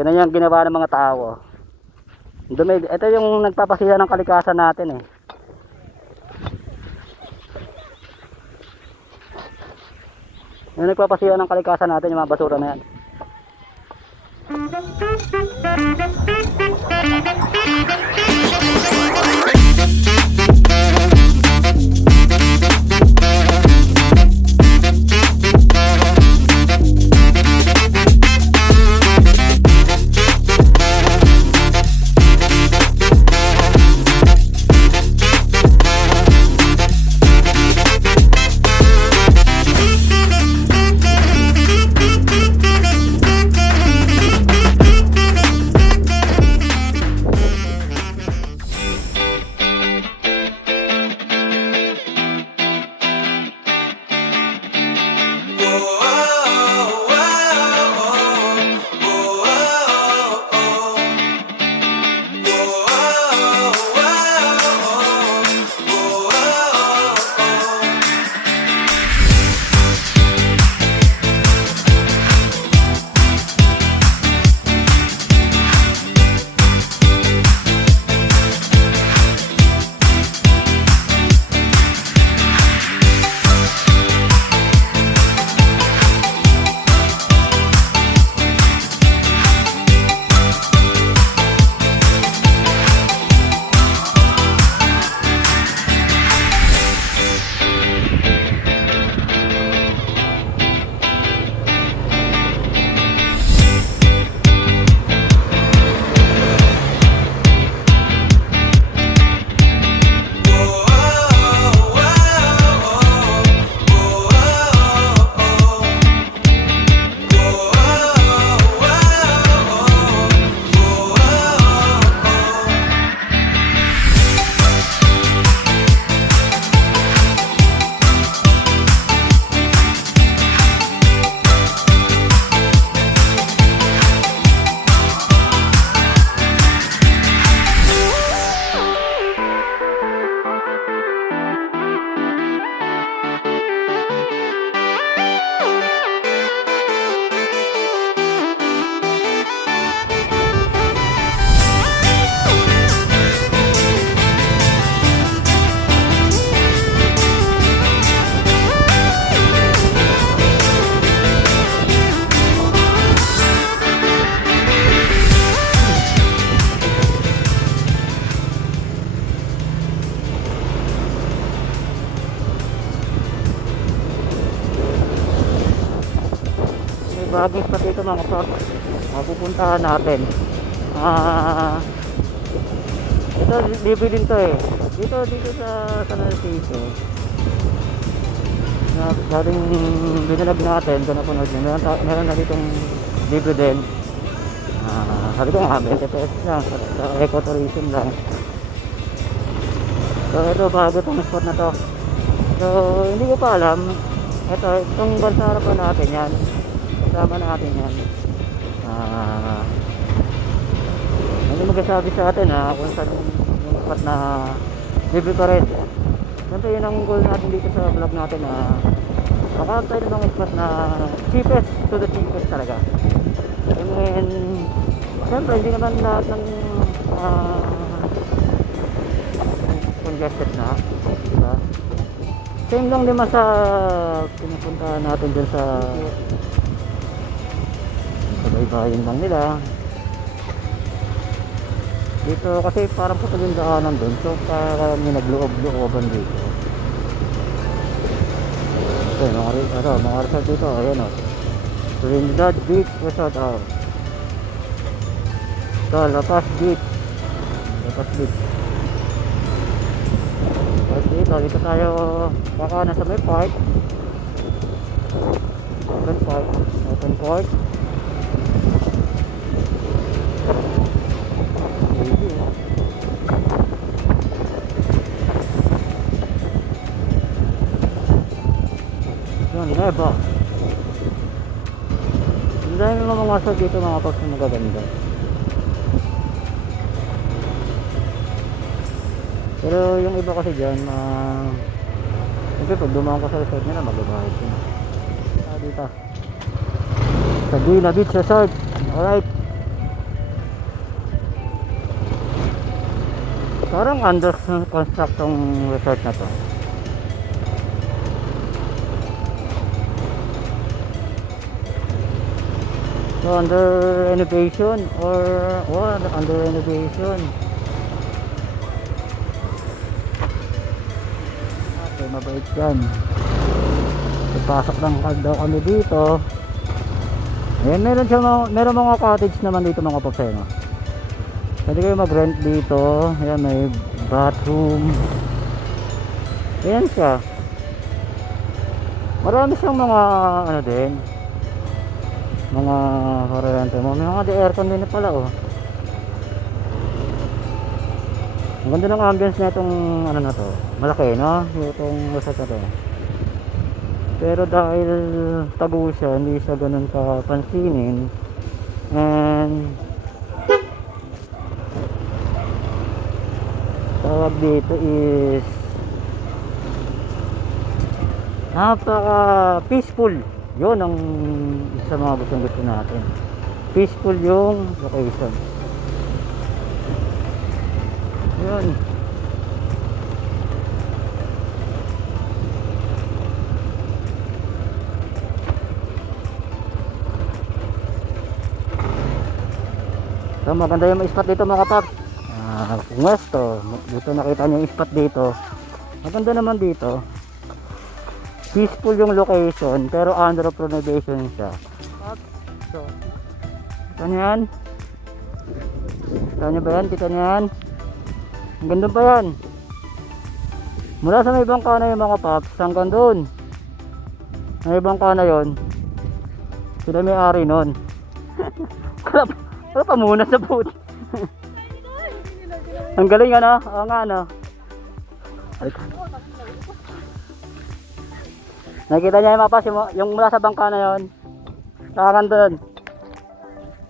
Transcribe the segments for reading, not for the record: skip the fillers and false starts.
Ganyan yung ginawa ng mga tao. Dumi, ito yung nagpapasiya ng kalikasan natin eh. Yung nagpapasiya ng kalikasan natin yung mga basura na yan. Bagay pa dito mga paps, mapupuntahan natin. Ito libre din to eh. Dito sa San Narciso na dating binalag natin kung napanood nyo, meron na ditong libre din. Sabi ko nga 20 pesos lang sa ecotourism lang. So ito bago itong spot na to. So hindi ko pa alam, itong bansa harapan natin yan, kasama natin yan. Hindi magsasabi sa atin kung saan yung spot na libre pa rin. Ganito yun ang goal natin dito sa vlog natin, makakalap tayo ng spot na cheapest to the cheapest talaga. And siyempre hindi naman lahat ng congested na, diba? Same lang naman sa pinupuntahan natin dyan sa baybayin lang nila dito kasi parang putol yung daanan dun, so parang may nagloob-looban dito. Okay, mga resort dito, ayan Trinidad Beach Resort ito, Lapas Beach at dito tayo kakanan sa may park, open park. Neba. Ang dami mga masal dito mga paps na magaganda. Pero yung iba kasi dyan, siyempre pag dumaan ka sa resort nila, magbabayad yun. Dito sa Dina Beach Resort. Alright, Parang under construct tong resort na to. So under renovation or under renovation. Okay, mabait yan. Ipasok lang daw kami dito. Ayan, meron mga cottage naman dito mga papeno. Pwede kayo mag-rent dito. Ayan, may bathroom. Ayan siya. Marami siyang mga ano din, mga karente mo. May mga aircon din pala oh. Ang ganda ng ambience na itong ano na to. Malaki no? Itong resort na to. Pero dahil tago siya, hindi siya ganun kapansinin. And tawag dito is napaka peaceful. Yun ang isa sa mga gusto natin. Peaceful yung location. Yun. So maganda yung spot dito mga paps. Kung gusto, dito nakita niyo yung spot dito. Maganda naman dito. Peaceful yung location pero under renovation siya. So, kita niyo yan? Kita niyo ba yan? Kita niyo yan? Ang ganda pa yan. Mula sa may bangka na yung mga paps hanggang doon. May bangka na yun. Sila may ari nun. Wala pa muna sa boat. Ang galing ano? Oo nga ano. Nakikita niya yung mapas yung mula sa bangka na yon. Nakakan doon.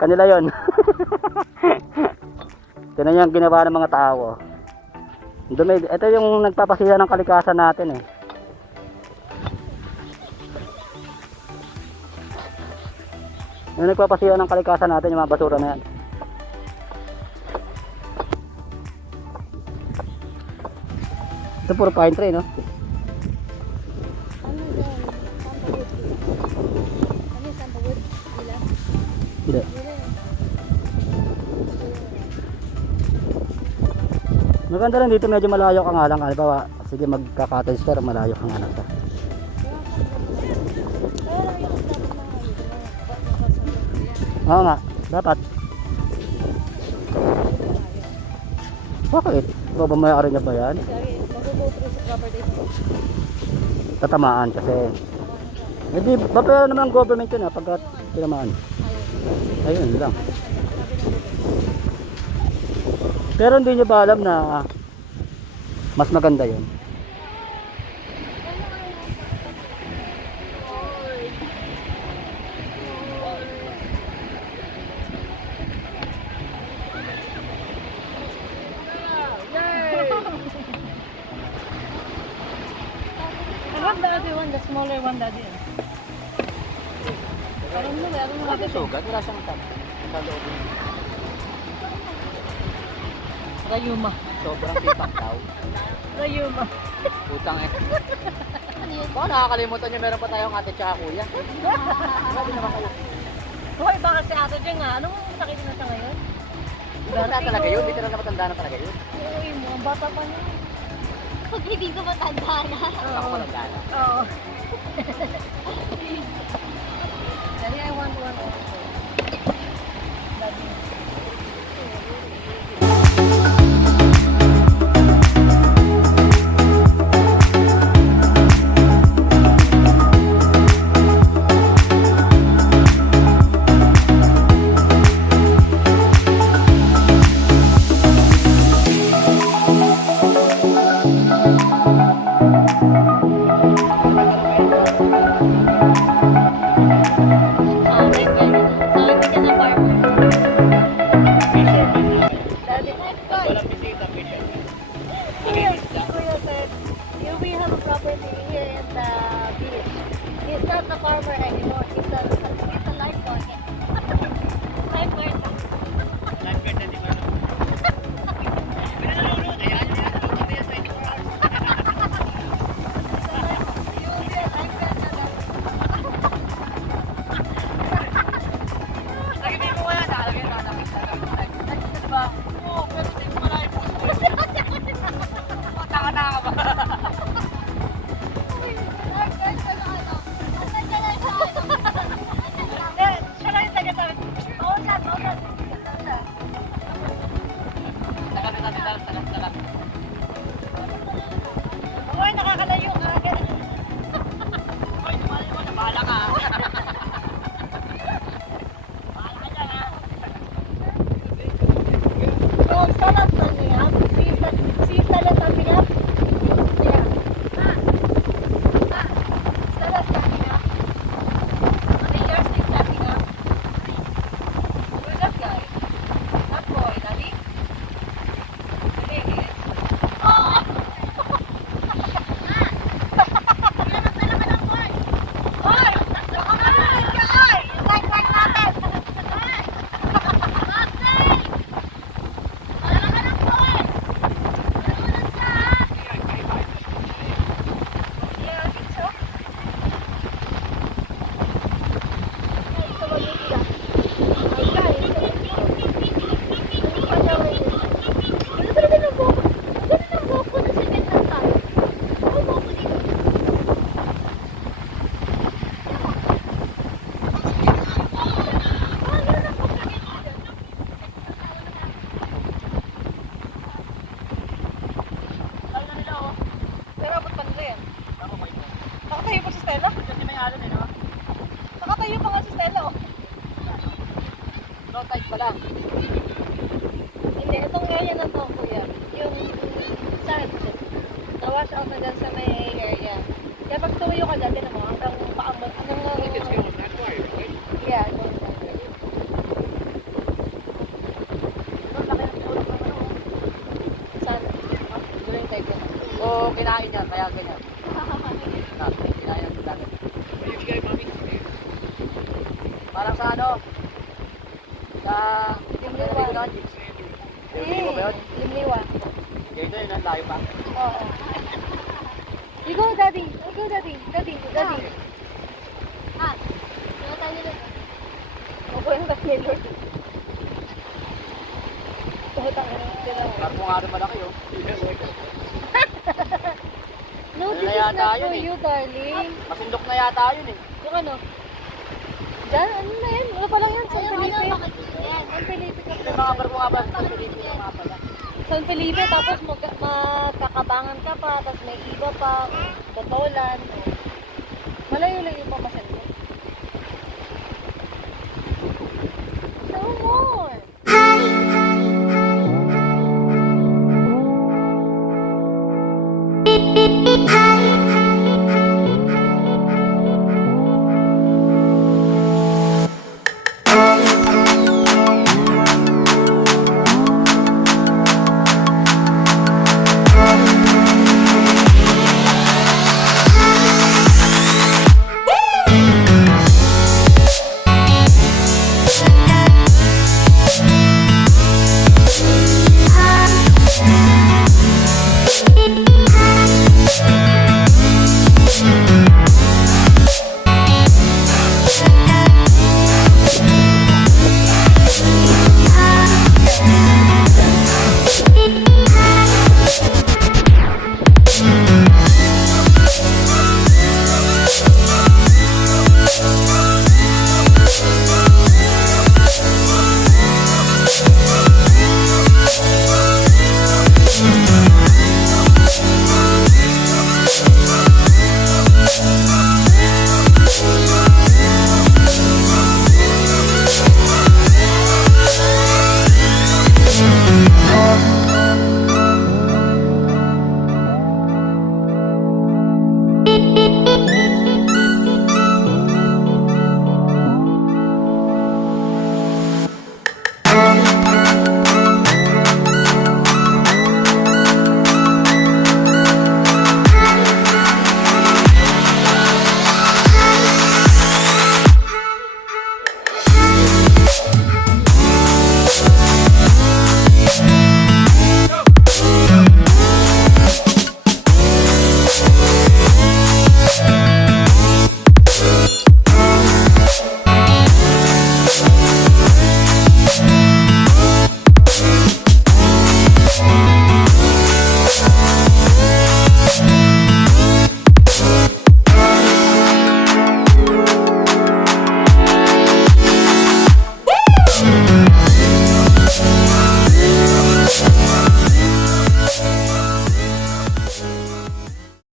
Kanila yon. Tignan niyo ang ginawa ng mga tao. Ito yung nagpapasiya ng kalikasan natin eh. Yung nagpapasiya ng kalikasan natin yung mga basura na yan. Ito puro pine tree no? Hindi. Maganda lang dito, medyo malayo ka nga lang. Halimbawa, sige magka-cottage ka, malayo ka nga lang sa. Oo nga, dapat. Bakit? Babamayari niya ba yan? Tatamaan kasi. Hindi, papaya naman ang government yun pagka tinamaan. Ayun lang. Pero hindi nyo ba alam na mas maganda yun? I have the other one, the smaller one, daddy. I don't know what it is. Sugat, wala siyang tap. Sa loob. Rayuma. Sobrang sipak daw. Rayuma. Utang eh. Baka nakakalimutan nyo, meron pa tayong ate tsaka kuya. Grabe naman kayo. Hoy, baka si ate dyan nga. Anong sakit na siya ngayon? Bata talaga yun, hindi na matanda na talaga yun. Uy, mga bata pa niya. Pag hindi ko matanda na. Ako matanda na. Oo. Daddy, I want one also. Daddy. Ah, ganyan. ba? Oo, pero hindi ko malayo po. Mataka-taka ba? Siya lang yung taga-sabi. Oo na, oo na. Taga-taga. Uy, nakakalayo ka. Uy, tumali mo na. Bahala ka. Bahala ka dyan, ha? No, stella standing up. See Stella standing up? Yeah. Stella standing up. Okay, you're still standing up. Where's that guy? That boy, Daddy? Daddy, oh! Hoy! Baka mamulit ka, oy! Like natin! Yeah, I think so. Lalo na nila, oh. Pero abot pa nila yan. Nakatayo pa si Stella? Kasi may alon eh, no? Nakatayo pa nga si Stella, oh. Low tide pala. Hindi, itong area na to, kuya. Yung saan? Nawash out na dyan sa may area. Kaya pag tumayo ka dyan, tinan mo, hanggang paambot. Yeah, doon lang. Doon, laki ng tulog naman, oh. Saan? During tide yun. Oo, kinain yan, kaya ganyan. Kinain ng dagat. Parang sa ano? Sa... Limliwa. Limliwa ba yun? Limliwa. Ganito yun, ang layo pa. Oo. You go, Daddy. You go, Daddy. Daddy. Ah. Ano tayo nila? Opo yung kapilo. Putang ina sila. Parang mga ano malaki, oh. No, Ano this na is yata not yun for eh? you, darling. Masindok na yata yun eh. Yung ano? Diyan, ano na yan? Ano pa lang yan? San Felipe? San Felipe ka May mga barko nga ba? Sa Pilipino nga pala. San Felipe, tapos magkakabangan ka pa, tapos may iba pa, Botolan. Malayo-layo pa kasi